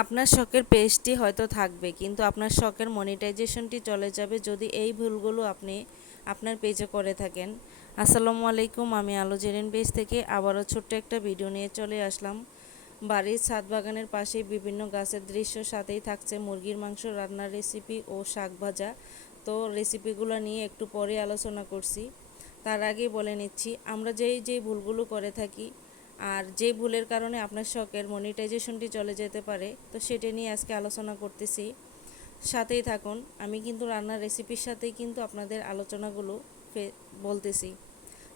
আপনার শখের পেজটি হয়তো থাকবে কিন্তু আপনার শখের মনিটাইজেশনটি চলে যাবে যদি এই ভুলগুলো আপনি আপনার পেজে করে থাকেন। আসসালামু আলাইকুম, আমি আলো জেরিন পেজ থেকে আবারও ছোট্ট একটা ভিডিও নিয়ে চলে আসলাম। বাড়ির ছাদ বাগানের পাশেই বিভিন্ন গাছের দৃশ্য, সাথেই থাকছে মুরগির মাংস রান্নার রেসিপি ও শাক ভাজা। তো রেসিপিগুলো নিয়ে একটু পরে আলোচনা করছি। তার আগে বলে নিচ্ছি, আমরা যেই ভুলগুলো করে থাকি আর যে ভুলের কারণে আপনার শখের মনিটাইজেশনটি চলে যেতে পারে, তো সেটা নিয়ে আজকে আলোচনা করতেছি। সাথেই থাকুন। আমি কিন্তু রান্নার রেসিপির সাথেই কিন্তু আপনাদের আলোচনাগুলো বলতেছি।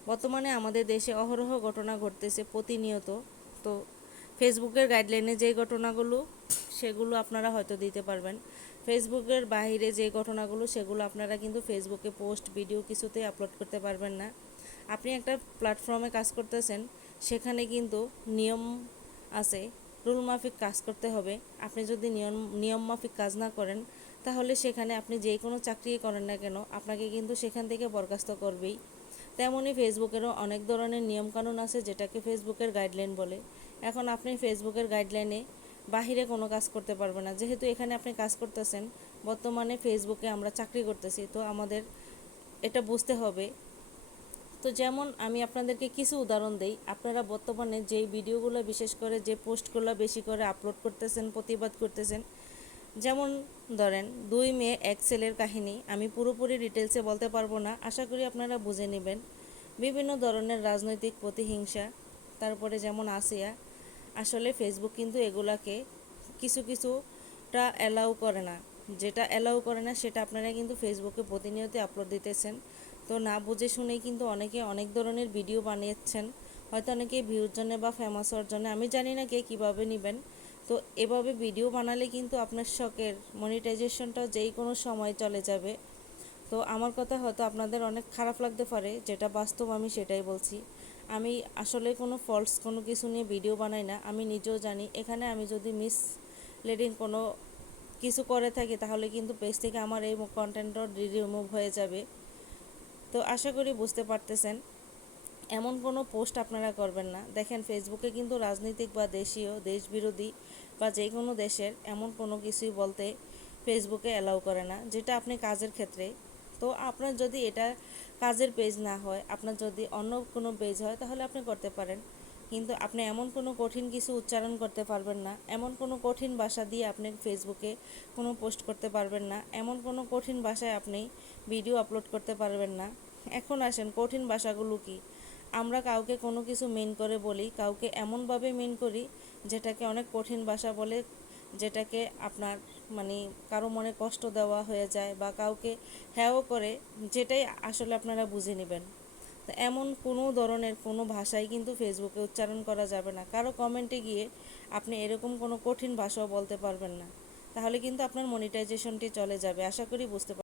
বর্তমানে আমাদের দেশে অহরহ ঘটনা ঘটতেছে প্রতিনিয়ত। তো ফেসবুকের গাইডলাইনে যে ঘটনাগুলো সেগুলো আপনারা হয়তো দিতে পারবেন। ফেসবুকের বাইরে যে ঘটনাগুলো সেগুলো আপনারা কিন্তু ফেসবুকে পোস্ট ভিডিও কিছুতেই আপলোড করতে পারবেন না। আপনি একটা প্ল্যাটফর্মে কাজ করতেছেন, সেখানে কিন্তু নিয়ম আছে, রুল মাফিক কাজ করতে হবে। আপনি যদি নিয়ম মাফিক কাজ না করেন, তাহলে সেখানে আপনি যে কোনো চাকরি করেন না কেন, আপনাকে কিন্তু সেখান থেকে বরখাস্ত করবেই। তেমনই ফেসবুকেরও অনেক ধরনের নিয়মকানুন আছে, যেটাকে ফেসবুকের গাইডলাইন বলে। এখন আপনি ফেসবুকের গাইডলাইনে বাহিরে কোনো কাজ করতে পারবেন না। যেহেতু এখানে আপনি কাজ করতেছেন, বর্তমানে ফেসবুকে আমরা চাকরি করতেছি, তো আমাদের এটা বুঝতে হবে। তো যেমন আমি আপনাদেরকে কিছু উদাহরণ দেই। আপনারা বর্তমানে যেই ভিডিওগুলো, বিশেষ করে যে পোস্টগুলো বেশি করে আপলোড করতেছেন, প্রতিবাদ করতেছেন, যেমন ধরেন 2 মেয়ে 1 ছেলের কাহিনী। আমি পুরোপুরি ডিটেলসে বলতে পারবো না, আশা করি আপনারা বুঝে নেবেন। বিভিন্ন ধরনের রাজনৈতিক প্রতিহিংসা, তারপরে যেমন আসিয়া, আসলে ফেসবুক কিন্তু এগুলাকে কিছুটা অ্যালাউ করে না। যেটা অ্যালাউ করে না সেটা আপনারা কিন্তু ফেসবুকে প্রতিনিয়ত আপলোড দিতেছেন। তো না বুঝে শুনেই কিন্তু অনেকে অনেক ধরনের ভিডিও বানিয়েছেন, হয়তো অনেকে ভিউর জন্য বা ফেমাস হওয়ার জন্য, আমি জানি না কে কীভাবে নেবেন। তো এভাবে ভিডিও বানালে কিন্তু আপনার শখের মনিটাইজেশনটা যেই কোনো সময় চলে যাবে। তো আমার কথা হয়তো আপনাদের অনেক খারাপ লাগতে পারে, যেটা বাস্তব আমি সেটাই বলছি। আমি আসলে কোনো ফলস কোনো কিছু নিয়ে ভিডিও বানাই না। আমি নিজেও জানি এখানে আমি যদি মিসলিডিং কোনো কিছু করে থাকি, তাহলে কিন্তু পেজ থেকে আমার এই কন্টেন্টটা রিমুভ হয়ে যাবে। তো আশা করি বুঝতে পারতেছেন। এমন কোনো পোস্ট আপনারা করবেন না। দেখেন, ফেসবুকে কিন্তু রাজনৈতিক বা দেশীয়, দেশ বিরোধী বা যে কোনো দেশের এমন কোনো কিছুই বলতে ফেসবুকে অ্যালাউ করে না, যেটা আপনি কাজের ক্ষেত্রে। তো আপনার যদি এটা কাজের পেজ না হয়, আপনার যদি অন্য কোনো পেজ হয়, তাহলে আপনি করতে পারেন। কিন্তু আপনি এমন কোনো কঠিন কিছু উচ্চারণ করতে পারবেন না, এমন কোনো কঠিন ভাষা দিয়ে আপনি ফেসবুকে কোনো পোস্ট করতে পারবেন না, এমন কোনো কঠিন ভাষায় আপনি ভিডিও আপলোড করতে পারবেন না। এখন আসেন, কঠিন ভাষাগুলো কি? আমরা কাউকে কোনো কিছু মিন করে বলি, কাউকে এমনভাবে মিন করি যেটাকে অনেক কঠিন ভাষা বলে, যেটাকে আপনার মানে কারো মনে কষ্ট দেওয়া হয়ে যায়, বা কাউকে হ্যাঁও করে, যেটাই আসলে আপনারা বুঝে নেবেন। তো এমন কোনো ধরনের কোনো ভাষাই কিন্তু ফেসবুকে উচ্চারণ করা যাবে না। কারো কমেন্টে গিয়ে আপনি এরকম কোনো কঠিন ভাষাও বলতে পারবেন না, তাহলে কিন্তু আপনার মনিটাইজেশনটি চলে যাবে। আশা করি বুঝতে